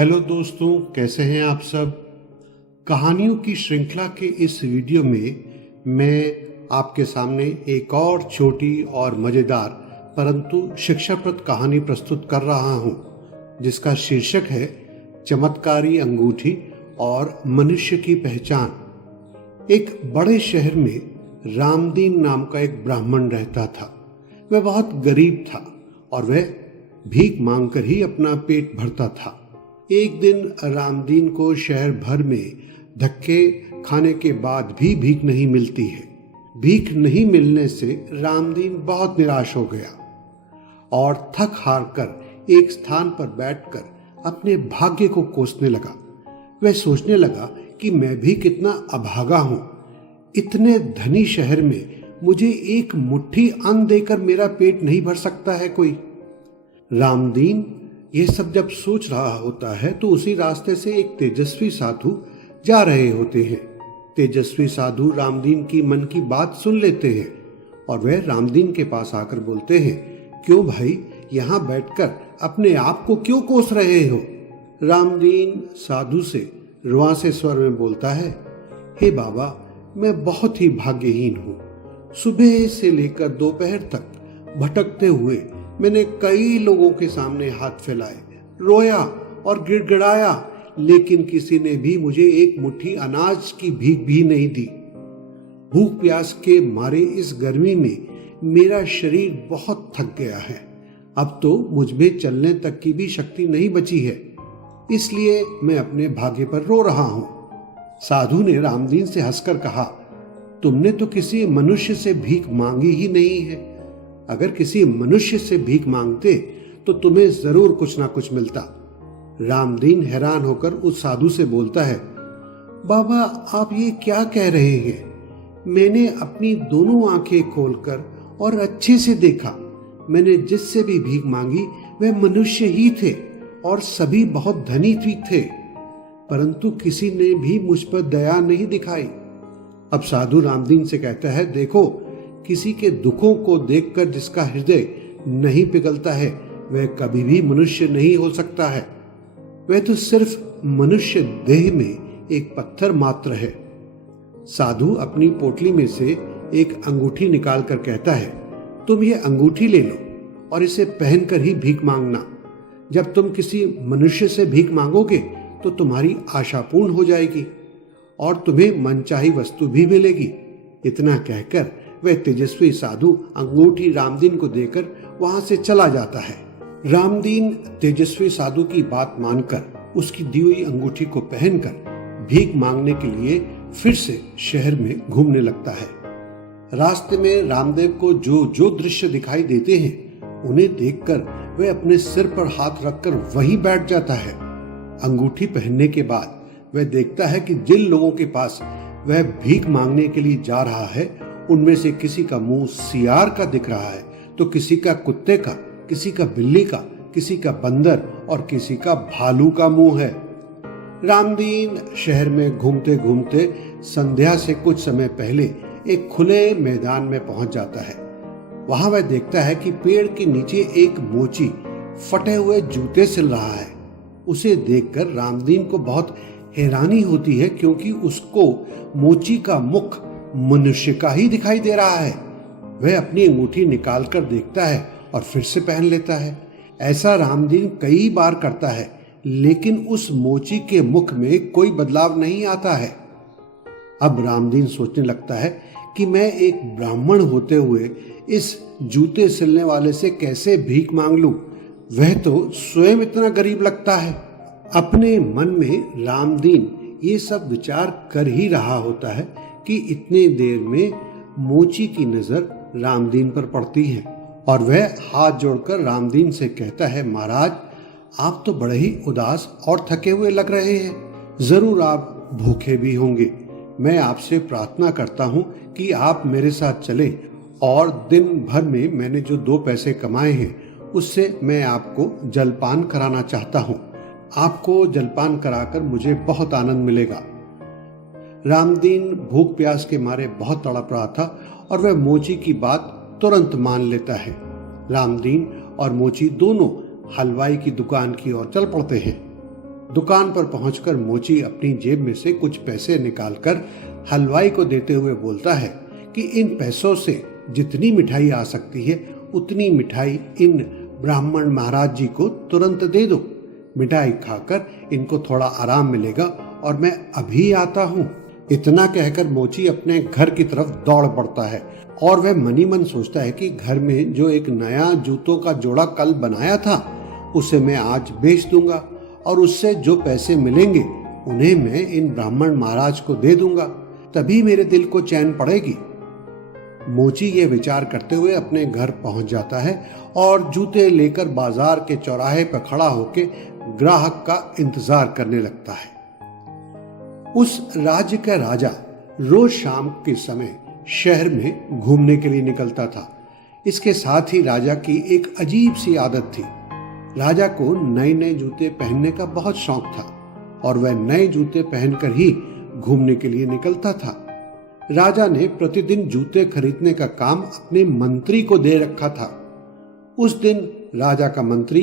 Hello दोस्तों, कैसे हैं आप सब। कहानियों की श्रृंखला के इस वीडियो में मैं आपके सामने एक और छोटी और मज़ेदार परंतु शिक्षाप्रद कहानी प्रस्तुत कर रहा हूं, जिसका शीर्षक है चमत्कारी अंगूठी और मनुष्य की पहचान। एक बड़े शहर में रामदीन नाम का एक ब्राह्मण रहता था। वह बहुत गरीब था और वह भीख मांगकर ही अपना पेट भरता था। एक दिन रामदीन को शहर भर में धक्के खाने के बाद भी भीख नहीं मिलती है। भीख नहीं मिलने से रामदीन बहुत निराश हो गया और थक हार कर एक स्थान पर बैठकर अपने भाग्य को कोसने लगा। वह सोचने लगा कि मैं भी कितना अभागा हूं। इतने धनी शहर में मुझे एक मुट्ठी अन्न देकर मेरा पेट नहीं भर सकता है कोई। रामदीन ये सब जब सोच रहा होता है तो उसी रास्ते से एक तेजस्वी साधु जा रहे होते हैं। तेजस्वी साधु रामदीन की मन की बात सुन लेते हैं और वह रामदीन के पास आकर बोलते हैं, क्यों भाई, यहाँ बैठकर अपने आप को क्यों कोस रहे हो। रामदीन साधु से रुआंसे स्वर में बोलता है, हे बाबा, मैं बहुत ही भाग्यहीन हूँ। सुबह से लेकर दोपहर तक भटकते हुए मैंने कई लोगों के सामने हाथ फैलाए, रोया और गिड़गिड़ाया, लेकिन किसी ने भी मुझे एक मुट्ठी अनाज की भीख भी नहीं दी। भूख प्यास के मारे इस गर्मी में मेरा शरीर बहुत थक गया है। अब तो मुझ में चलने तक की भी शक्ति नहीं बची है, इसलिए मैं अपने भाग्य पर रो रहा हूं। साधु ने रामदीन से हंसकर कहा, तुमने तो किसी मनुष्य से भीख मांगी ही नहीं है। अगर किसी मनुष्य से भीख मांगते तो तुम्हें जरूर कुछ ना कुछ मिलता। रामदीन हैरान होकर उस साधु से बोलता है, बाबा, आप ये क्या कह रहे हैं। मैंने अपनी दोनों आंखें खोलकर और अच्छे से देखा। मैंने जिससे भी भीख मांगी वह मनुष्य ही थे और सभी बहुत धनी भी थे, परंतु किसी ने भी मुझ पर दया नहीं दिखाई। अब साधु रामदीन से कहता है, देखो, किसी के दुखों को देखकर जिसका हृदय नहीं पिघलता है वह कभी भी मनुष्य नहीं हो सकता है। वह तो सिर्फ मनुष्य देह में एक पत्थर मात्र है। साधु अपनी पोटली में से एक अंगूठी निकालकर कहता है, तुम ये अंगूठी ले लो और इसे पहनकर ही भीख मांगना। जब तुम किसी मनुष्य से भीख मांगोगे तो तुम्हारी आशा पूर्ण हो जाएगी और तुम्हें मनचाही वस्तु भी मिलेगी। इतना कहकर वह तेजस्वी साधु अंगूठी रामदीन को देकर वहां से चला जाता है। रामदीन तेजस्वी साधु की बात मानकर उसकी दी हुई अंगूठी को पहनकर भीख मांगने के लिए फिर से शहर में घूमने लगता है। रास्ते में रामदेव को जो जो दृश्य दिखाई देते हैं उन्हें देखकर वह अपने सिर पर हाथ रखकर वहीं बैठ जाता है। अंगूठी पहनने के बाद वह देखता है कि जिन लोगों के पास वह भीख मांगने के लिए जा रहा है उनमें से किसी का मुंह सियार का दिख रहा है तो किसी का कुत्ते का, किसी का बिल्ली का, किसी का बंदर और किसी का भालू का मुंह है। रामदीन शहर में घूमते घूमते संध्या से कुछ समय पहले एक खुले मैदान में पहुंच जाता है। वहां वह देखता है कि पेड़ के नीचे एक मोची फटे हुए जूते सिल रहा है। उसे देखकर रामदीन को बहुत हैरानी होती है, क्योंकि उसको मोची का मुख मनुष्य का ही दिखाई दे रहा है। वह अपनी अंगूठी निकालकर देखता है और फिर से पहन लेता है। ऐसा रामदीन कई बार करता है, लेकिन उस मोची के मुख में कोई बदलाव नहीं आता है। अब रामदीन सोचने लगता है कि मैं एक ब्राह्मण होते हुए इस जूते सिलने वाले से कैसे भीख मांग लूं। वह तो स्वयं इतना गरीब लगता है। अपने मन में रामदीन ये सब विचार कर ही रहा होता है कि इतने देर में मोची की नजर रामदीन पर पड़ती है और वह हाथ जोड़कर रामदीन से कहता है, महाराज, आप तो बड़े ही उदास और थके हुए लग रहे हैं। जरूर आप भूखे भी होंगे। मैं आपसे प्रार्थना करता हूं कि आप मेरे साथ चलें और दिन भर में मैंने जो 2 पैसे कमाए हैं उससे मैं आपको जलपान कराना चाहता हूं। आपको जलपान कराकर मुझे बहुत आनंद मिलेगा। रामदीन भूख प्यास के मारे बहुत तड़प रहा था और वह मोची की बात तुरंत मान लेता है। रामदीन और मोची दोनों हलवाई की दुकान की ओर चल पड़ते हैं। दुकान पर पहुंचकर मोची अपनी जेब में से कुछ पैसे निकालकर हलवाई को देते हुए बोलता है कि इन पैसों से जितनी मिठाई आ सकती है उतनी मिठाई इन ब्राह्मण महाराज जी को तुरंत दे दो। मिठाई खाकर इनको थोड़ा आराम मिलेगा और मैं अभी आता हूँ। इतना कहकर मोची अपने घर की तरफ दौड़ पड़ता है और वह मनी मन सोचता है कि घर में जो एक नया जूतों का जोड़ा कल बनाया था उसे मैं आज बेच दूंगा और उससे जो पैसे मिलेंगे उन्हें मैं इन ब्राह्मण महाराज को दे दूंगा, तभी मेरे दिल को चैन पड़ेगी। मोची ये विचार करते हुए अपने घर पहुंच जाता है और जूते लेकर बाजार के चौराहे पर खड़ा होकर ग्राहक का इंतजार करने लगता है। उस राज्य का राजा रोज शाम के समय शहर में घूमने के लिए निकलता था। इसके साथ ही राजा की एक अजीब सी आदत थी। राजा को नए नए जूते पहनने का बहुत शौक था और वह नए जूते पहनकर ही घूमने के लिए निकलता था। राजा ने प्रतिदिन जूते खरीदने का काम अपने मंत्री को दे रखा था। उस दिन राजा का मंत्री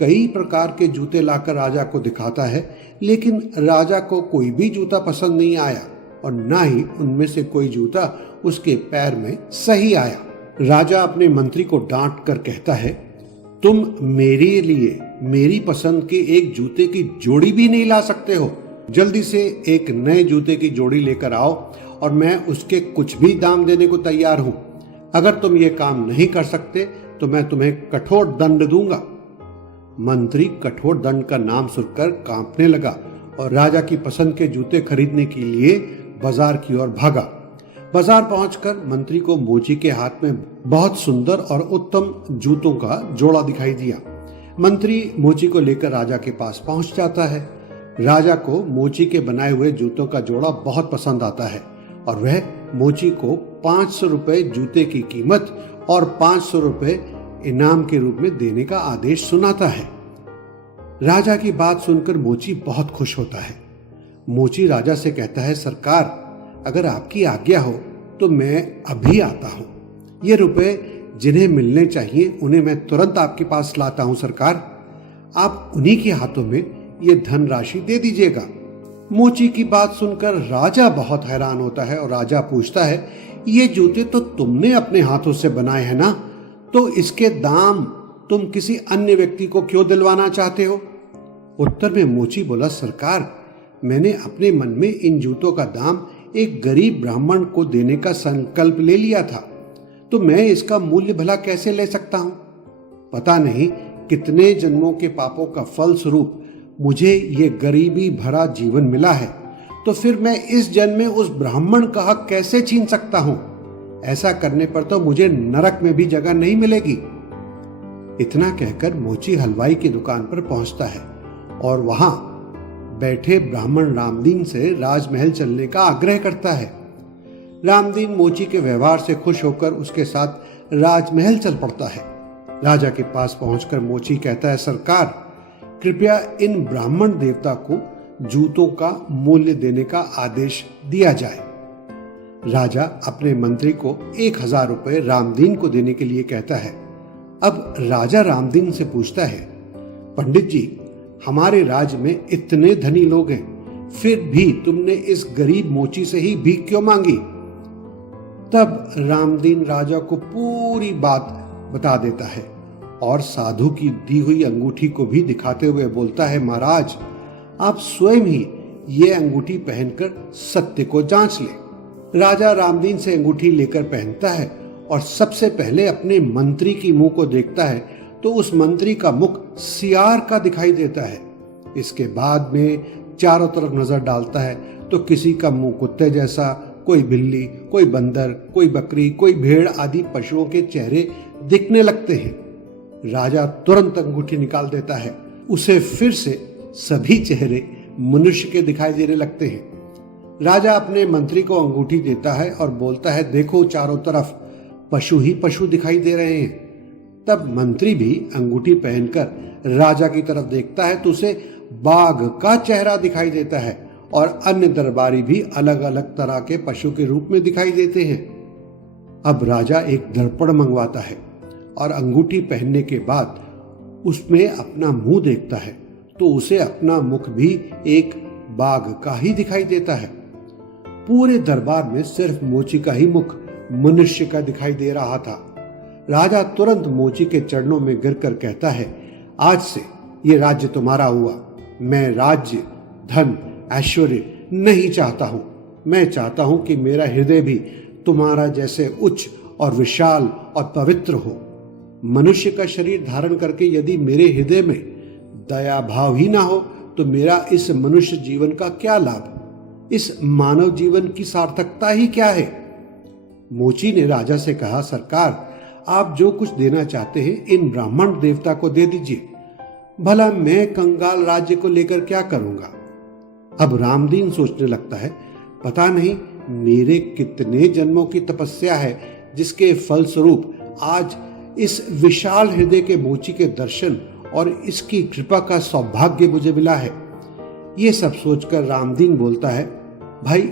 कई प्रकार के जूते लाकर राजा को दिखाता है, लेकिन राजा को कोई भी जूता पसंद नहीं आया और ना ही उनमें से कोई जूता उसके पैर में सही आया। राजा अपने मंत्री को डांट कर कहता है, तुम मेरे लिए मेरी पसंद के एक जूते की जोड़ी भी नहीं ला सकते हो। जल्दी से एक नए जूते की जोड़ी लेकर आओ और मैं उसके कुछ भी दाम देने को तैयार हूं। अगर तुम ये काम नहीं कर सकते तो मैं तुम्हें कठोर दंड दूंगा। मंत्री कठोर दंड का नाम सुनकर कांपने लगा और राजा की पसंद के जूते खरीदने के लिए बाजार की ओर भागा। बाजार पहुंचकर मंत्री को मोची के हाथ में बहुत सुंदर और उत्तम जूतों का जोड़ा दिखाई दिया। मंत्री मोची को लेकर राजा के पास पहुंच जाता है। राजा को मोची के बनाए हुए जूतों का जोड़ा बहुत पसंद आता है और वह मोची को 500 रुपए जूते की कीमत और 500 रुपए इनाम के रूप में देने का आदेश सुनाता है। राजा की बात सुनकर मोची बहुत खुश होता है। मोची राजा से कहता है, सरकार, अगर आपकी आज्ञा हो तो मैं अभी आता हूं। ये रुपए जिन्हें मिलने चाहिए उन्हें मैं तुरंत आपके पास लाता हूं सरकार। आप उन्हीं के हाथों में ये धनराशि दे दीजिएगा। मोची की बात सुनकर राजा बहुत हैरान होता है और राजा पूछता है, ये जूते तो तुमने अपने हाथों से बनाए हैं ना, तो इसके दाम तुम किसी अन्य व्यक्ति को क्यों दिलवाना चाहते हो? उत्तर में मोची बोला, सरकार, मैंने अपने मन में इन जूतों का दाम एक गरीब ब्राह्मण को देने का संकल्प ले लिया था, तो मैं इसका मूल्य भला कैसे ले सकता हूं? पता नहीं कितने जन्मों के पापों का फल स्वरूप मुझे ये गरीबी भरा जीवन मिला है, तो फिर मैं इस जन्म में उस ब्राह्मण का हक कैसे छीन सकता हूं? ऐसा करने पर तो मुझे नरक में भी जगह नहीं मिलेगी। इतना कहकर मोची हलवाई की दुकान पर पहुंचता है और वहां बैठे ब्राह्मण रामदीन से राजमहल चलने का आग्रह करता है। रामदीन मोची के व्यवहार से खुश होकर उसके साथ राजमहल चल पड़ता है। राजा के पास पहुंचकर मोची कहता है, सरकार, कृपया इन ब्राह्मण देवता को जूतों का मूल्य देने का आदेश दिया जाए। राजा अपने मंत्री को 1000 रुपए रामदीन को देने के लिए कहता है। अब राजा रामदीन से पूछता है, पंडित जी, हमारे राज्य में इतने धनी लोग हैं, फिर भी तुमने इस गरीब मोची से ही भीख क्यों मांगी? तब रामदीन राजा को पूरी बात बता देता है और साधु की दी हुई अंगूठी को भी दिखाते हुए बोलता है, महाराज, आप स्वयं ही ये अंगूठी पहनकर सत्य को जांच ले। राजा रामदीन से अंगूठी लेकर पहनता है और सबसे पहले अपने मंत्री की मुंह को देखता है तो उस मंत्री का मुख सियार का दिखाई देता है। इसके बाद में चारों तरफ नजर डालता है तो किसी का मुंह कुत्ते जैसा, कोई बिल्ली, कोई बंदर, कोई बकरी, कोई भेड़ आदि पशुओं के चेहरे दिखने लगते हैं। राजा तुरंत अंगूठी निकाल देता है। उसे फिर से सभी चेहरे मनुष्य के दिखाई देने लगते हैं। राजा अपने मंत्री को अंगूठी देता है और बोलता है, देखो चारों तरफ पशु ही पशु दिखाई दे रहे हैं। तब मंत्री भी अंगूठी पहनकर राजा की तरफ देखता है तो उसे बाघ का चेहरा दिखाई देता है और अन्य दरबारी भी अलग अलग तरह के पशु के रूप में दिखाई देते हैं। अब राजा एक दर्पण मंगवाता है और अंगूठी पहनने के बाद उसमें अपना मुंह देखता है तो उसे अपना मुख भी एक बाघ का ही दिखाई देता है। पूरे दरबार में सिर्फ मोची का ही मुख मनुष्य का दिखाई दे रहा था। राजा तुरंत मोची के चरणों में गिरकर कहता है, आज से ये राज्य तुम्हारा हुआ। मैं राज्य, धन, ऐश्वर्य नहीं चाहता हूं। मैं चाहता हूं कि मेरा हृदय भी तुम्हारा जैसे उच्च और विशाल और पवित्र हो। मनुष्य का शरीर धारण करके यदि मेरे हृदय में दया भाव ही ना हो तो मेरा इस मनुष्य जीवन का क्या लाभ? इस मानव जीवन की सार्थकता ही क्या है? मोची ने राजा से कहा, सरकार, आप जो कुछ देना चाहते हैं इन ब्राह्मण देवता को दे दीजिए। भला मैं कंगाल राज्य को लेकर क्या करूंगा? अब रामदीन सोचने लगता है, पता नहीं मेरे कितने जन्मों की तपस्या है जिसके फलस्वरूप आज इस विशाल हृदय के मोची के दर्शन और इसकी कृपा का सौभाग्य मुझे मिला है। ये सब सोचकर रामदीन बोलता है, भाई,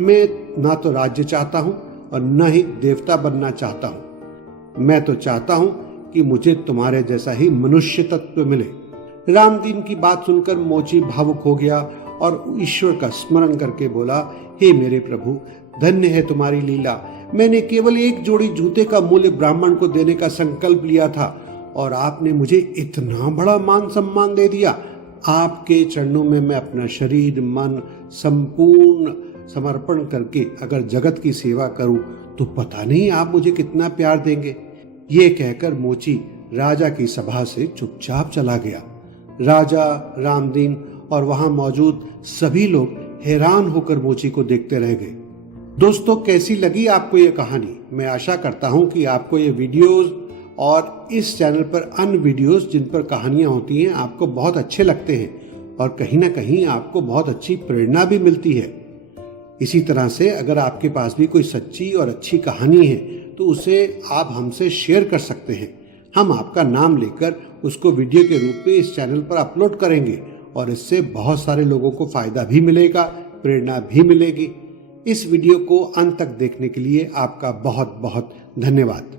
मैं ना तो राज्य चाहता हूं और न ही देवता बनना चाहता हूं। मैं तो चाहता हूं कि मुझे तुम्हारे जैसा ही मनुष्य तत्व मिले। रामदीन की बात सुनकर मोची भावुक हो गया और ईश्वर का स्मरण करके बोला, हे मेरे प्रभु, धन्य है तुम्हारी लीला। मैंने केवल एक जोड़ी जूते का मूल्य ब्राह्मण को देने का संकल्प लिया था और आपने मुझे इतना बड़ा मान सम्मान दे दिया। आपके चरणों में मैं अपना शरीर मन संपूर्ण समर्पण करके अगर जगत की सेवा करूं तो पता नहीं आप मुझे कितना प्यार देंगे। ये कहकर मोची राजा की सभा से चुपचाप चला गया। राजा, रामदीन और वहां मौजूद सभी लोग हैरान होकर मोची को देखते रह गए। दोस्तों, कैसी लगी आपको ये कहानी? मैं आशा करता हूं कि आपको ये वीडियोस और इस चैनल पर अन्य वीडियोस जिन पर कहानियां होती हैं आपको बहुत अच्छे लगते हैं और कहीं ना कहीं आपको बहुत अच्छी प्रेरणा भी मिलती है। इसी तरह से अगर आपके पास भी कोई सच्ची और अच्छी कहानी है तो उसे आप हमसे शेयर कर सकते हैं। हम आपका नाम लेकर उसको वीडियो के रूप में इस चैनल पर अपलोड करेंगे और इससे बहुत सारे लोगों को फायदा भी मिलेगा, प्रेरणा भी मिलेगी। इस वीडियो को अंत तक देखने के लिए आपका बहुत बहुत धन्यवाद।